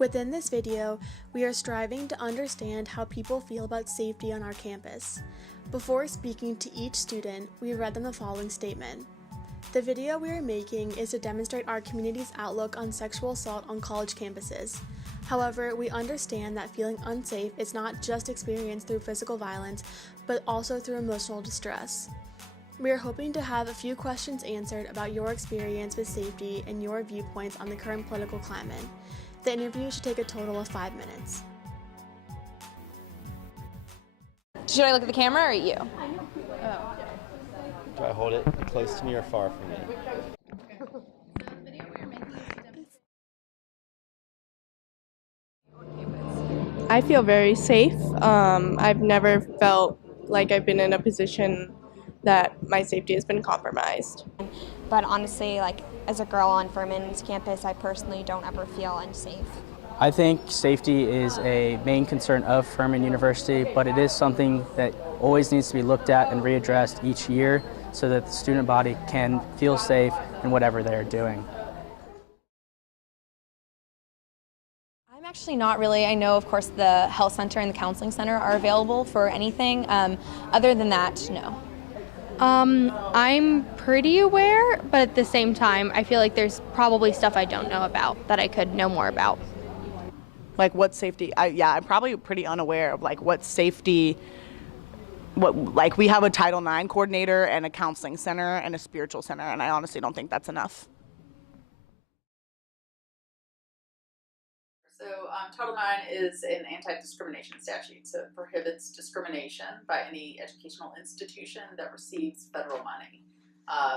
Within this video, we are striving to understand how people feel about safety on our campus. Before speaking to each student, we read them the following statement. The video we are making is to demonstrate our community's outlook on sexual assault on college campuses. However, we understand that feeling unsafe is not just experienced through physical violence, but also through emotional distress. We are hoping to have a few questions answered about your experience with safety and your viewpoints on the current political climate. The interview should take a total of 5 minutes. Should I look at the camera or at you? Oh. Do I hold it close to me or far from me? I feel very safe. I've never felt like I've been in a position that my safety has been compromised. But honestly, as a girl on Furman's campus, I personally don't ever feel unsafe. I think safety is a main concern of Furman University, but it is something that always needs to be looked at and readdressed each year so that the student body can feel safe in whatever they're doing. I'm actually not really. I know, of course, the health center and the counseling center are available for anything. Other than that, no. I'm pretty aware, but at the same time, I feel like there's probably stuff I don't know about that I could know more about. Like what safety? I'm probably pretty unaware of what safety. What we have a Title IX coordinator and a counseling center and a spiritual center, and I honestly don't think that's enough. So Title IX is an anti-discrimination statute, so it prohibits discrimination by any educational institution that receives federal money.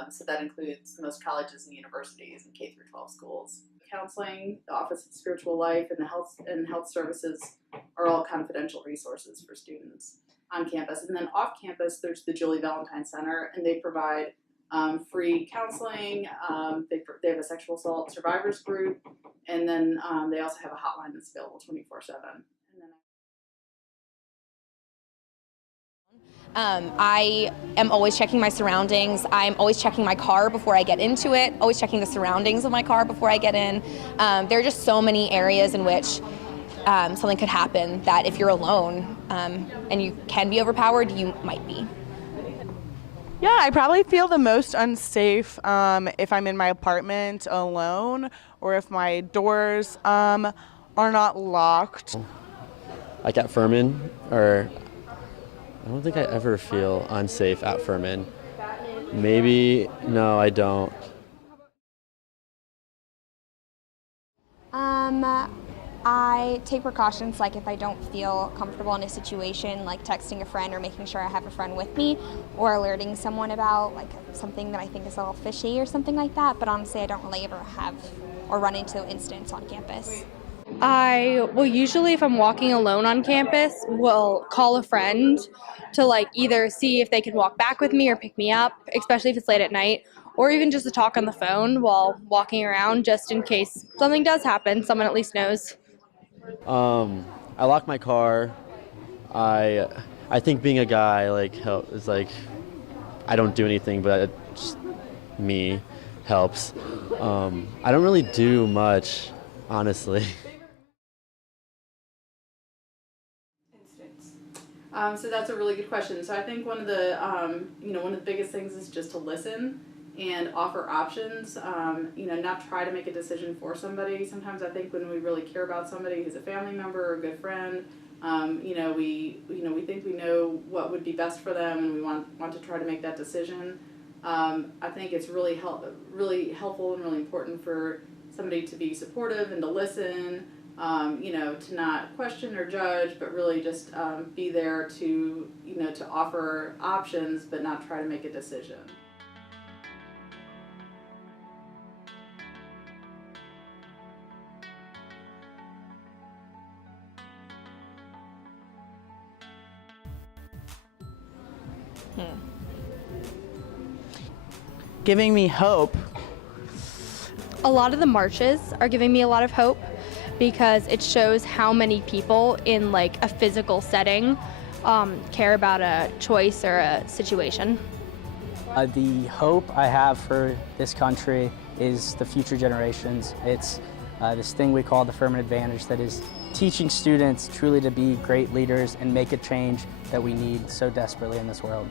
So that includes most colleges and universities and K through 12 schools. Counseling, the Office of Spiritual Life, and the health services are all confidential resources for students on campus. And then off campus, there's the Julie Valentine Center, and they provide free counseling. They have a sexual assault survivors group, and then they also have a hotline that's available 24/7. I am always checking my surroundings. I'm always checking my car before I get into it, always checking the surroundings of my car before I get in. There are just so many areas in which something could happen that if you're alone and you can be overpowered, you might be. Yeah, I probably feel the most unsafe if I'm in my apartment alone or if my doors are not locked. Like at Furman, I don't think I ever feel unsafe at Furman. Maybe, no, I don't. I take precautions if I don't feel comfortable in a situation, like texting a friend or making sure I have a friend with me, or alerting someone about something that I think is a little fishy or something like that. But honestly, I don't really ever have or run into incidents on campus. I will usually, if I'm walking alone on campus, will call a friend to either see if they can walk back with me or pick me up, especially if it's late at night, or even just to talk on the phone while walking around, just in case something does happen, someone at least knows. I lock my car. I think being a guy is I don't do anything, but just me helps. I don't really do much, honestly. So that's a really good question. So I think one of the one of the biggest things is just to listen and offer options. Not try to make a decision for somebody. Sometimes I think when we really care about somebody who's a family member or a good friend, we think we know what would be best for them, and we want to try to make that decision. I think it's really helpful and really important for somebody to be supportive and to listen. To not question or judge, but really just be there to offer options, but not try to make a decision. Giving me hope. A lot of the marches are giving me a lot of hope because it shows how many people in a physical setting care about a choice or a situation. The hope I have for this country is the future generations. It's this thing we call the Furman Advantage that is teaching students truly to be great leaders and make a change that we need so desperately in this world.